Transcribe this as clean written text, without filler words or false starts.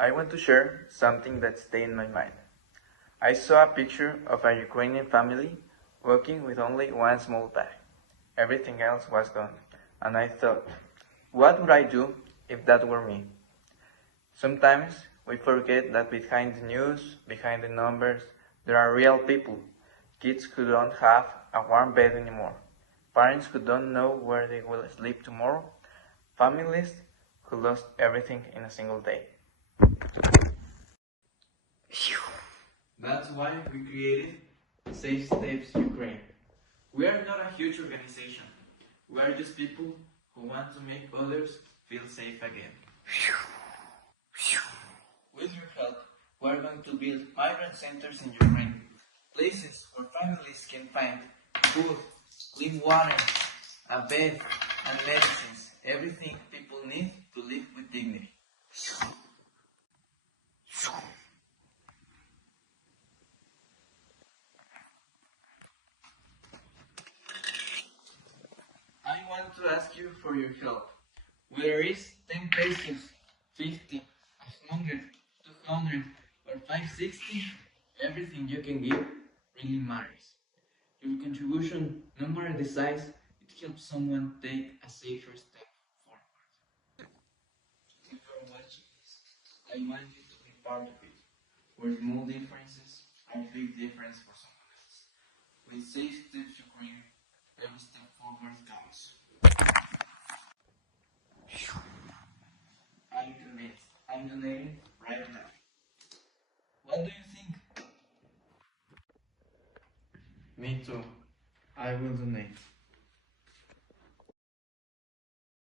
I want to share something that stayed in my mind. I saw a picture of a Ukrainian family walking with only one small bag. Everything else was gone, and I thought, what would I do if that were me? Sometimes we forget that behind the news, behind the numbers, there are real people. Kids who don't have a warm bed anymore. Parents who don't know where they will sleep tomorrow. Families who lost everything in a single day. That's why we created Safe Steps Ukraine. We are not a huge organization. We are just people who want to make others feel safe again. With your help, we are going to build migrant centers in Ukraine. Places where families can find food, clean water, a bed, and medicines. Everything people need to live with dignity. I want to ask you for your help. Whether it's 10 pesos, 50, 100, 200, or 560, everything you can give really matters. Your contribution, no matter the size, it helps someone take a safer step forward. If you're watching this, I want you to be part of it, where small differences are a big difference for someone else. With Safe Steps Ukraine, every step forward counts. I'm donating right now. What do you think? Me too. I will donate.